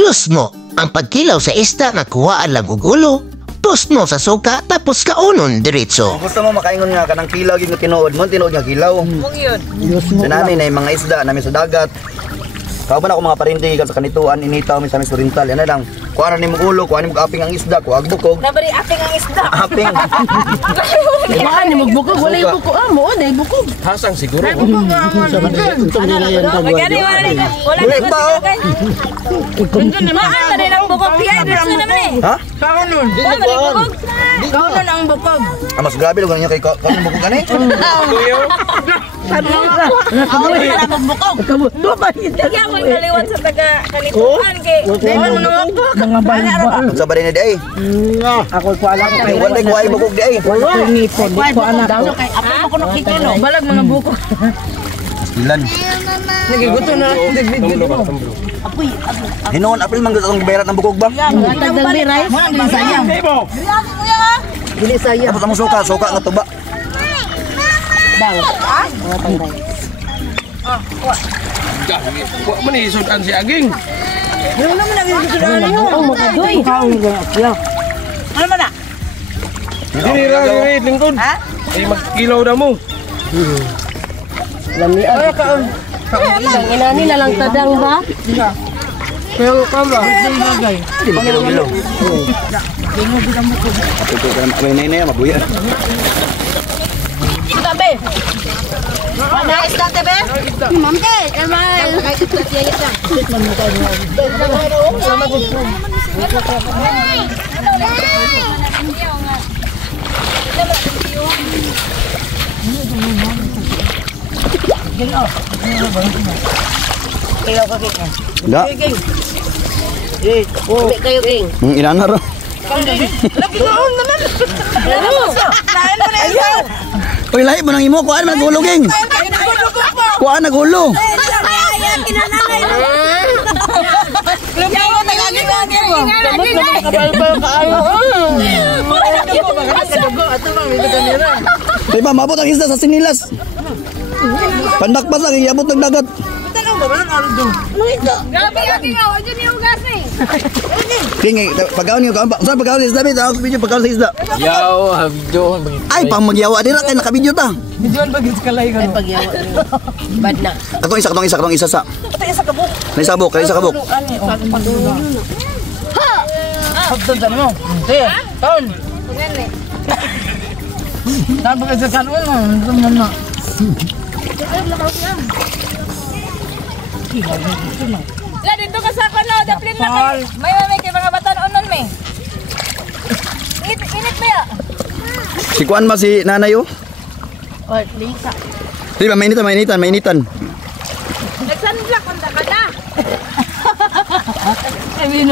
Plus mo, ang pagkilaw sa isda nga kuhaan lang og ulo. Plus mo sa suka tapos kaunon diretso. Kung gusto mo makaingon nga kanang kilaw gyud nga tinuod mo, tinuod nga kilaw. Mong yun. Sa nani na yung mga isda namin sa dagat. Kauban ako mga parindig sa kanituan initaw mi sa mis oriental. Yan na lang. Kuha ni mo ulo, kuha ni mo aping ang isda, kuha bukog. Nabari aping ang isda. Aping. Baka ni magbukog, wala yung bukog. Mo, na yung bukog. Hasang siguro. Bukog nga mo. Magani wala ba? Maan rin ang bukog. Piya, gusto naman eh. Ha? Kaunon. Kaunon ang bukog. Mas grabe lugan niya kay kanang bukog ani. Kaunon na magbukog. Kaya mo kaliwan sa taga-kalikuan kay. Dahil mo nang mga balba. Sa bari ni day. Ako ko alam Ay wala ko ay bukog day. wala ngipon. Ko anak ko. Kay apo ko nakikilo. Balag mga bukog. Ilan? Nagiguto na video mo. Hinoon apil man gustong gibayaran ng bukog ba? Tagal ni rice. Mo ang sayang. Dili sayang. Tapos ang suka nga tuba. Daw. Kuha man isudan si Aging. Ano naman nagiguto na niyo? Oh, magadoy. Ano man na? Dili ra ni lingkod. Ha? Ay magkilaw na mo. Lami ay kaon. Ilang inani na lang tadang ba? Pero ka ba? Di magilo-gilo. Ito ka na may nay mabuya. Tabe. Ano isda tabe? Mamte, kamay. Kayo ka king. Da. Kayo king. Inana ra. Lagi ko naman. Lain mo na isa. Oy lahi mo nang imo kuan maguloging. Kuan nagulo. Kinanay. Lupa mo nagagawin mo. Kabal-bal kaayo. Ato bang ito kanira. Di ba mabot ang isda sa sinilas. Pandakpas ang iabot ng dagat. Tanong ba man ano do? Grabe Aging nga, wala niyo ugas eh. King pagkaon niyo kaon ba? Unsa pagkaon sa isda bit? Ako video pagkaon sa isda. Yaw, habdo. Ay pang magyawa dira kay nakabidyo ta. Bijuan bagis kalay ka. Ay pagyawa. Bad na. Katong isa sa. Nay sabok, kay isa kabok. Ha! Habdo dan mo. Te, taon. Ngani. Tapos sa kanon mo, naman na. La dito ka sa kono, daplin na kay. May kay mga bata onon me. Init ba ya? Si kuan ba si nanay oh? Oh, Lisa. Di ba mainitan. Nagsanblak kung ka na. Ay,